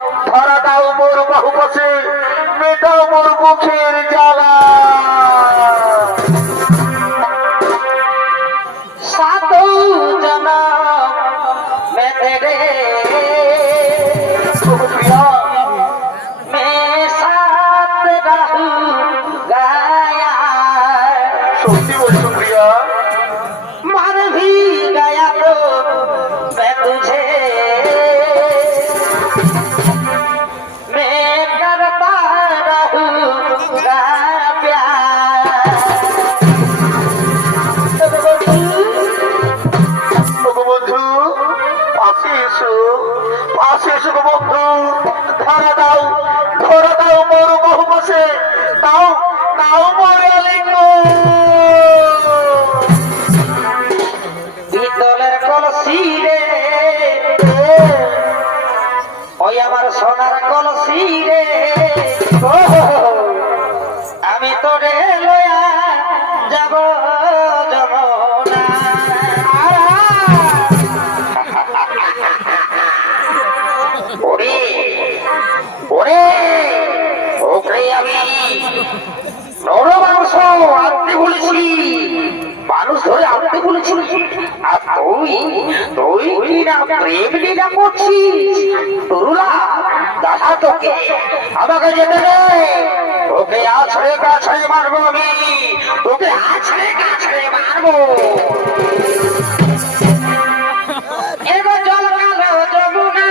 ধরা দাও মোর বাহু পাশে, মেটাও মোর মুখের জ্বালা। সাতো জনম में तेरे प्रिया मैं साथ रहूंगा। सच्ची बोल प्रिया, मर भी गया तो मैं तुझे मैं करता रहूंगा प्यार। বন্ধু পাশে এসো, পাশে এসো গো বন্ধু, ধরা দাও মোর বহু পাশে, দাও দাও মোর আলিঙ্গন। পিতলের কলসি রে, ওই আমার সোনার কলসি রে, আমি তোরে লয়া যাব যমুনা। ওরে ওরে ওকে আমি নরম মাংস আনতে বলেছি, মানুষ ধরে আনতে বলেছি, আর তুই তুই কি না প্রেম লীলা করছিস? তরুলা দাদা তোকে আমাকে যেতে দে, তোকে আছড়ে কাছড়ে মারবো আমি, তোকে আছড়ে কাছড়ে মারবো। এগো জল কালো যমুনা,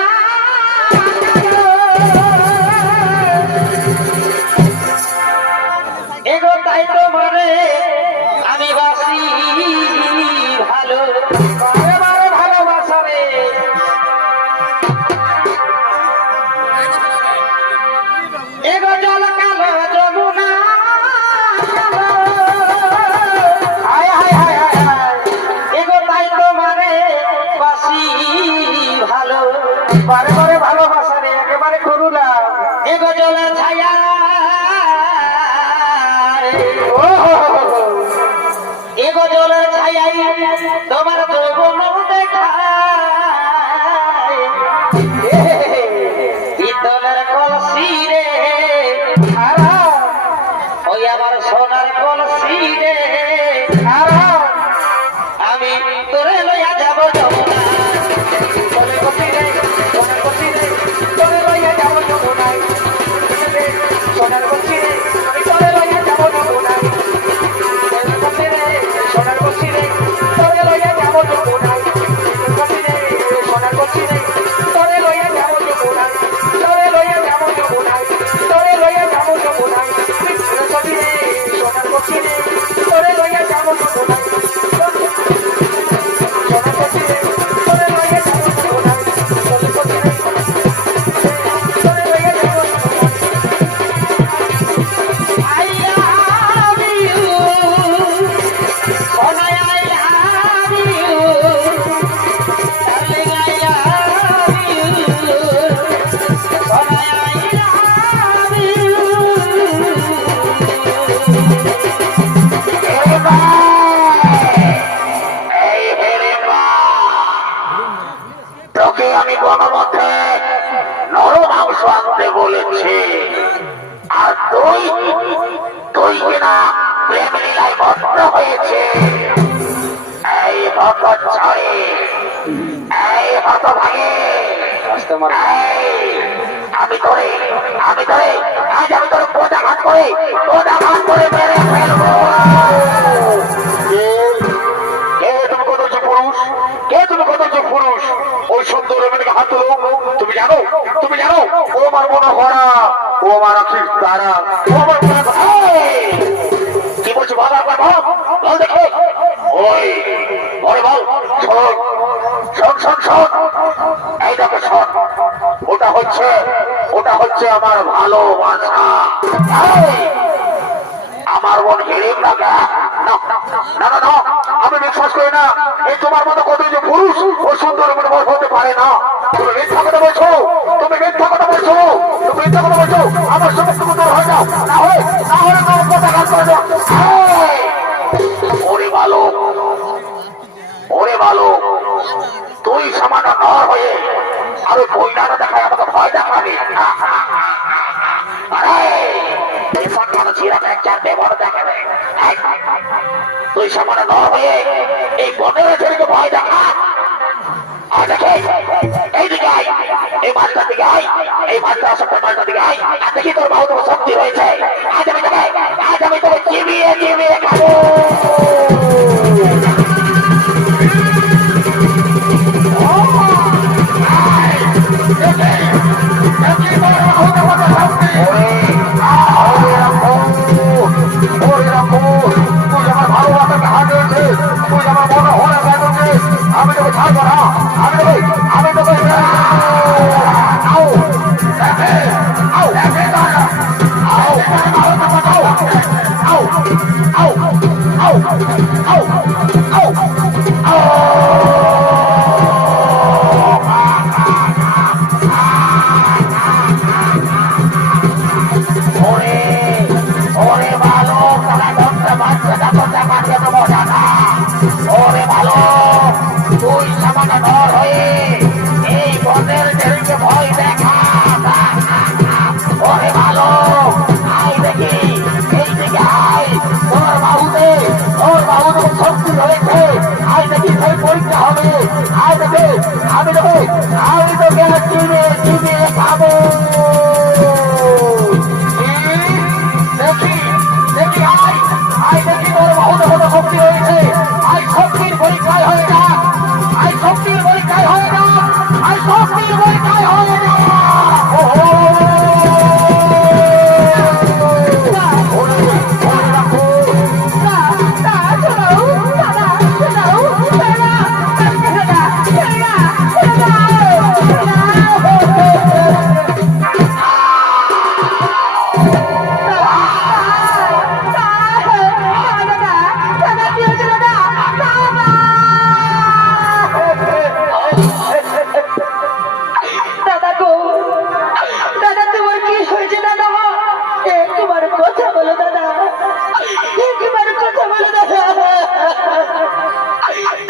এগো তাই তোমারে আমি বাসি ভালো, বারে ভালোবাসা রে। এগো জল কালো যমুনা, হায় হায় হায় হায়, এগো তাই তোমারে বাসি ভালো, বারে বারে ভালোবাসা রে, একেবারে করুলাম। এগো জলের ছায়া, এগো জলের ছায়াই তোমার যৌবন দেখায়, পিতলের কলসি রে, ওই আমার সোনার কলসি রে, আমি তোরে লইয়া যাব যমুনা। তোরে কলসি রে, সোনার কলসি রে, তোরে লইয়া যাব যমুনায়, সোনার কলসি রে, আমি তোরে লইয়া যাব যমুনায়। সোনার কলসি রে, তোরে লইয়া যাব যমুনায়, কলসি রে, সোনার কলসি রে, তোরে লইয়া যাব যমুনায়, তোরে লইয়া যাব যমুনায়, তোরে লইয়া যাব যমুনায়, কলসি রে, সোনার কলসি রে, তোরে লইয়া যাব যমুনায়, সোনার কলসি রে, তোরে লইয়া যাব যমুনায়, কলসি রে, তোরে লইয়া যাব যমুনায়। I love you, oh I love you, darling I love you, oh I love you. তোকে আমি গণমধ্যে নরম মাংস আনতে বলেছি, আর তুই তুই কিনা প্রেম লীলায় মগ্ন হয়েছে। এই হত ছড়ে, এই হত ভাগে, আমি তোরে আজ আমি তোর পদাঘাত করে মেরে ফেলবো। কে তুমি কত পুরুষ, কে তুমি কত পুরুষ? ওই সুন্দর রমণীকে হাত তুলো। তুমি জানো ও আমার মনে হরা, ও আমার আখির তারা, ও আমার মনে কি বলছো? বল একবার বল দেখো। ওই বল শোন, এই দেখো শোন, ওটা হচ্ছে আমার ভালোবাসা। আমার মন হেরে না, আমি বিশ্বাস করি না এই তোমার মতো কত যে পুরুষ ও সুন্দর মনে হতে পারে না। তুমি মিথ্যা কথা বলছো, আমার সঙ্গে তুমি দূর হয়ে যাও, না হলে আমার পতাঘাত করে দাও। ওরে ভালো তুই সামান্য নর হয়ে আর ওই বইনাটা দেখায় আমাকে ভয় দেখাবে। তুই সামনে ন হয়ে এই বনের ছেলেকে ভয় দেখা। আর দেখে এইদিকে আয়, এই মাছটার দিকে আয়, এই মাছটা আসলে মাছটার দিকে আয়। আর দেখি তোর বাহু তোমার শক্তি হয়েছে। আজ আমি তোকে চিবিয়ে চিবিয়ে খাবো। আমি তোকে ছাড়বো না, আমি তোকে তুই সামান্য ঘর হয়ে এই বনের ছেলেকে ভয় দেখা। ওরে ভালো আয় দেখি, এই দিকে আয়, তোর বাহুতে শক্তি রয়েছে। আয় দেখি সেই পরীক্ষা হবে। আয় দেখে আমি তোকে চিনে চিনে খাবো। দেখি দেখি আয়, আয় দেখি তোর বাহুতে কত শক্তি রয়েছে। আয় শক্তির পরীক্ষায় হয়ে যা, আয় শক্তির পরীক্ষায় হয়ে যা, আয় শক্তির পরীক্ষায় হয়ে যা।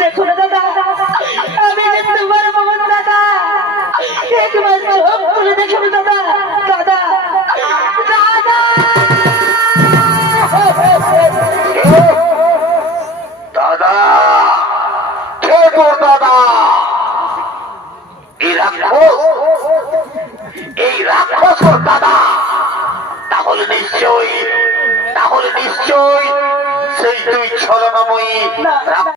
দেখো না দাদা, আমি তোমার মগন দাদা, একবার চোখ খুলে দেখো দাদা, দাদা দাদা। দাদা কে তোর দাদা? এই রাক্ষস ওর দাদা? তাহলে নিশ্চয়ই সেই তুই ছলনাময়ী